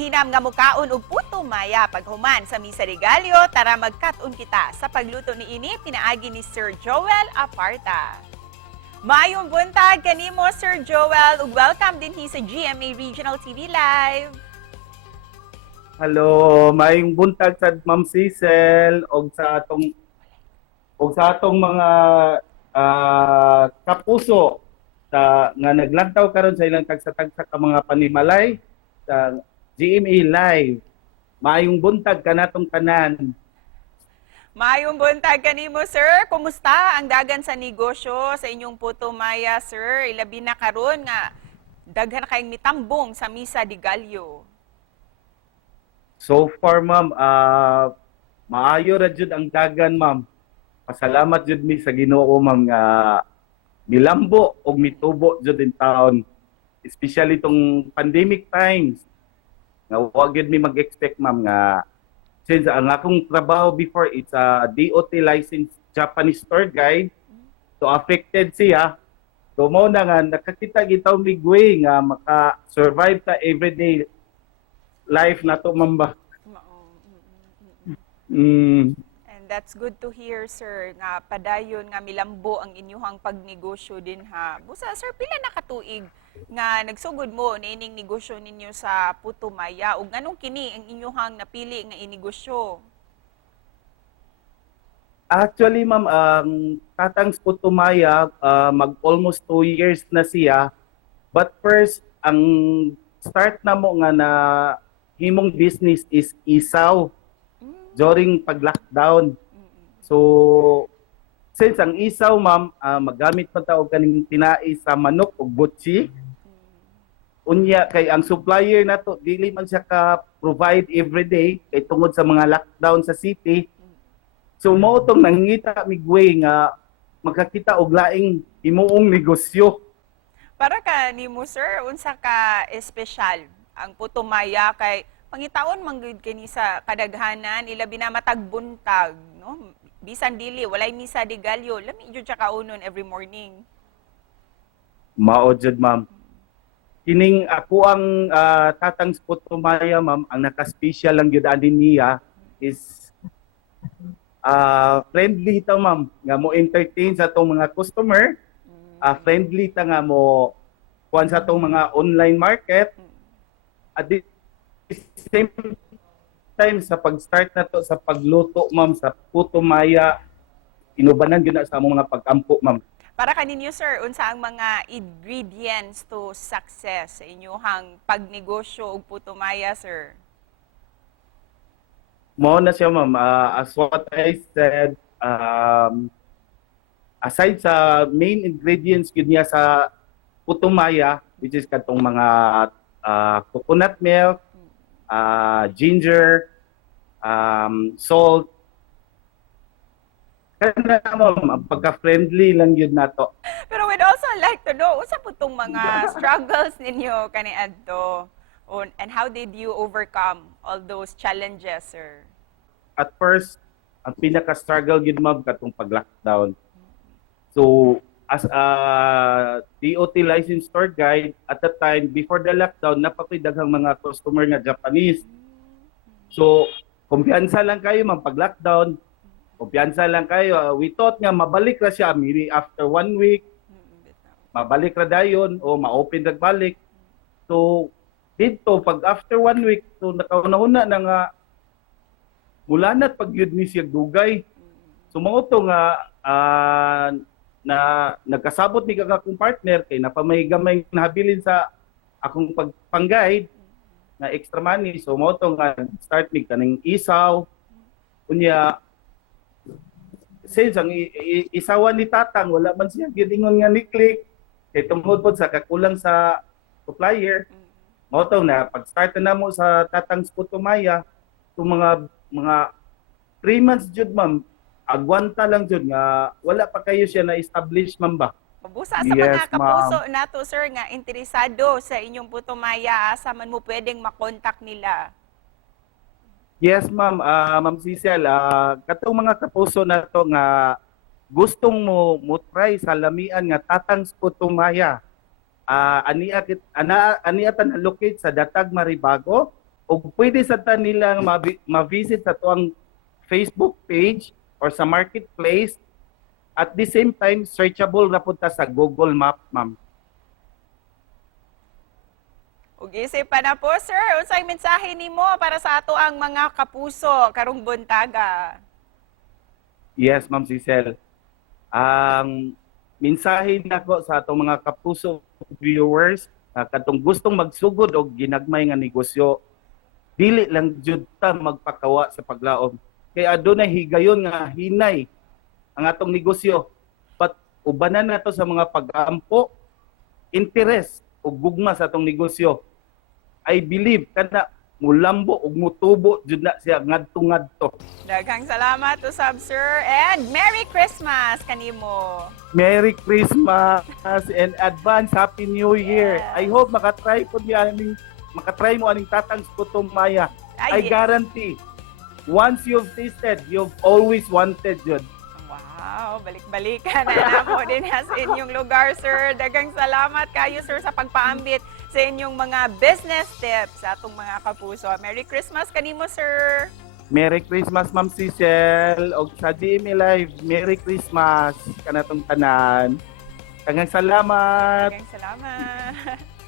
Hinam nga mukaon og puto maya paghuman sa Misa Regalio, tara magkat-on kita sa pagluto ni ini pinaagi ni Sir Joel Aparta. Maayong buntag kanimo Sir Joel ug welcome dinhi sa GMA Regional TV Live. Hello, maayong buntag sa Ma'am Cecil og sa atong mga kapuso nga naglantaw karon sa ilang tagsa-tagsa ka mga panimalay sa GMA Live. Maayong buntag kanatong tanan. Maayong buntag kanimo Sir. Kumusta ang dagan sa negosyo sa inyong puto maya Sir? Ilabi na karon nga daghan kayong mitambong sa Misa Regalio. So far, ma'am, maayo ra jud ang dagan, ma'am. Pasalamat jud mi sa Ginoo, ma'am, nga milambo og mitubo jud in taon. Especially tong pandemic times. Nga wag jud mi mag-expect, ma'am, nga since ang akong trabaho before it's a DOT licensed Japanese tour guide. So affected siya. So mo na nga nakakita gitaw migway nga maka-survive ta everyday life na to, ma'am ba? And that's good to hear, Sir, nga padayon nga milambo ang inyuhang pagnegosyo din ha. Busa, Sir, pila na katuig nga nagsugod mo na ining negosyo ninyo sa Puto Maya ug anong kini ang inyuhang napili nga inegosyo? Actually, ma'am, ang Tatang Putumaya, mag almost 2 years na siya. But first, ang start na mo nga na himong business is isaw during pag-lockdown. So, since ang isaw, ma'am, magamit pa tao kaning tinai sa manok o butchi. Unya, kay ang supplier na to, dili man siya ka-provide everyday kay tungod sa mga lockdown sa city. So, mo itong nangita migway nga magkakita og laing himuong negosyo. Para ka nimo, Sir, unsa ka espesyal ang Puto Maya kay pangitaon manggid kini sa kadaghanan ilabi na matag buntag, no? Bisan dili walay Misa Regalio, lami jud siya kaunon every morning. Mao jud, ma'am. Kining ako ang Tatang Putumaya, ma'am, ang naka-special lang gyud ani niya is friendly ta, ma'am, nga mo entertain sa atong mga customer. Friendly ta nga mo kuan sa atong mga online market. At the same time sa pag-start na to sa pagluto, ma'am, sa Puto Maya, inubanan gyud na sa among mga pag-ampo, ma'am. Para kaninyo, Sir, unsa ang mga ingredients to success sa inyong pagnegosyo og Puto Maya, Sir? Mao na siya, ma'am. As what I said, aside sa main ingredients gyud niya sa Puto Maya, which is katong mga coconut milk, ginger, salt. Kana, ma'am, ang pagka-friendly lang yun nato. Pero we'd also like to know, unsa po itong mga struggles ninyo kaniadto? And how did you overcome all those challenges, Sir? At first, ang pinaka-struggle yun, ma'am, katong pag-lockdown. So, as a DOT licensed tour guide, at that time, before the lockdown, napakidaghang mga customer nga Japanese. So, kumpiyansa lang kayo, ma'am, pag-lockdown. Kumpiyansa lang kayo. We thought nga mabalik ra siya, maybe after 1 week, mabalik ra dayon o ma-open ra balik. So, dito, pag after 1 week, so nakauna-una na nga, mula na't pag yun ni siya dugay. So, mga ito nga, na nagkasabot ni akong partner, kay napamahigamay nahabilin sa akong pang-guide na extra money. So, mga ito nga, start ni kaning isaw. Kunya, since ang isawan ni Tatang, wala man siya giningon nga ni-click. Kay tungkol po sa kakulang sa supplier. Mao to na pag-start na mo sa Tatang Putumaya, itong mga 3 months jud, ma'am, agwanta lang jud nga wala pa kayo siya na establish, ma'am ba. Mabusa sa Yes, mga kapuso nato, Sir, nga interesado sa inyong Puto Maya, asa man mo pwedeng makontak nila? Yes, ma'am. Ma'am Cecil, katong mga kapuso na to nga gustong mo try sa lamian nga Tatang Putumaya. Aniya tan locate sa Datag Maribago o pwede sa ta nilang ma-visit sa tuang Facebook page or sa marketplace. At the same time, searchable na punta sa Google Map, ma'am. Ug isip pa na po, sir, unsay mensahe nimo para sa ato ang mga kapuso karong buntaga? Yes, Ma'am Cecil. Ang mensahe nako sa atong mga kapuso viewers, katong gustong magsugod og ginagmay nga negosyo, dili lang jud ta magpakawa sa paglaom. Kay adunay higayon nga hinay ang atong negosyo. But ubanan nato sa mga pag-aampo, interest ug gugma sa atong negosyo. I believe kana mulambo ug mutubo jud na siya ngadto-ngadto. Daghang salamat usab, sir, and Merry Christmas kanimo. Merry Christmas and advance Happy New Year. Yes. I hope makatry mo aning tatang Skutom Maya. I Yes. guarantee once you've tasted, you've always wanted yun. Wow, balik-balikan na mo din sa inyong lugar, sir. Daghang salamat kayo, sir, sa pagpaambit sa inyong mga business tips sa atong mga kapuso. Merry Christmas kanimo, sir. Merry Christmas, Ma'am Cecil. O sa GMA Live, Merry Christmas kanatong tanan. Daghang salamat. Daghang salamat.